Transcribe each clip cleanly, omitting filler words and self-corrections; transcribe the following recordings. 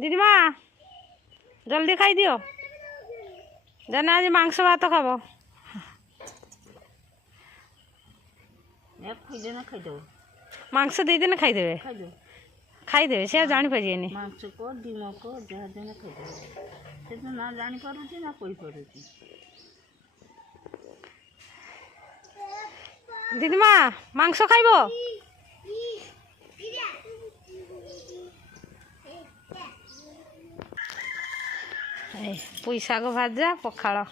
दीदी माँ जल्दी खाई दियो जाना आज मांस भात खाब मांस देदेने खाईदेवे खाईदेवे से जापारे मांस को डिम को जहाँ देने खाईदेवे से तो ना जानी पारुची ना कोई पारुची। दीदी माँ मांस खाइब पुई शाग भाजा पखाड़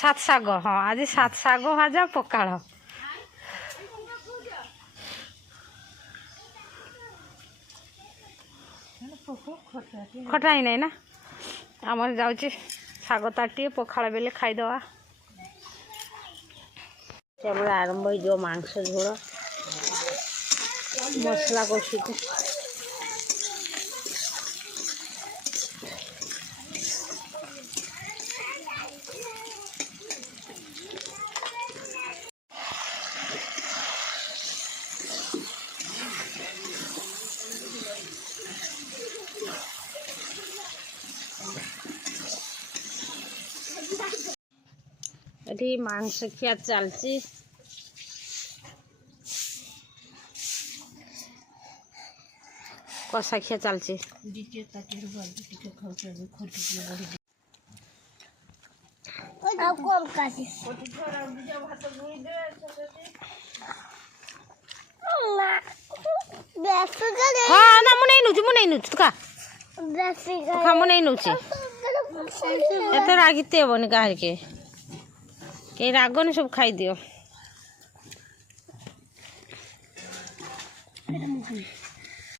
सात शाग हाँ आज सात शाग भाजा पखाड़ खटा ही नहीं ना आमर जाऊँ शाग ताटे पखाड़ बेले खाईदवा केवल आरंभ हो मांस झोल मसला कषी এটি মাংস খিয়া চলছে কষা খিয়া চলছে হ্যাঁ না মু নেই নুচু তুকা মু নেই নুচি এত রাগিতে হবনি কাহারিকে के रागने सब खाई दियो।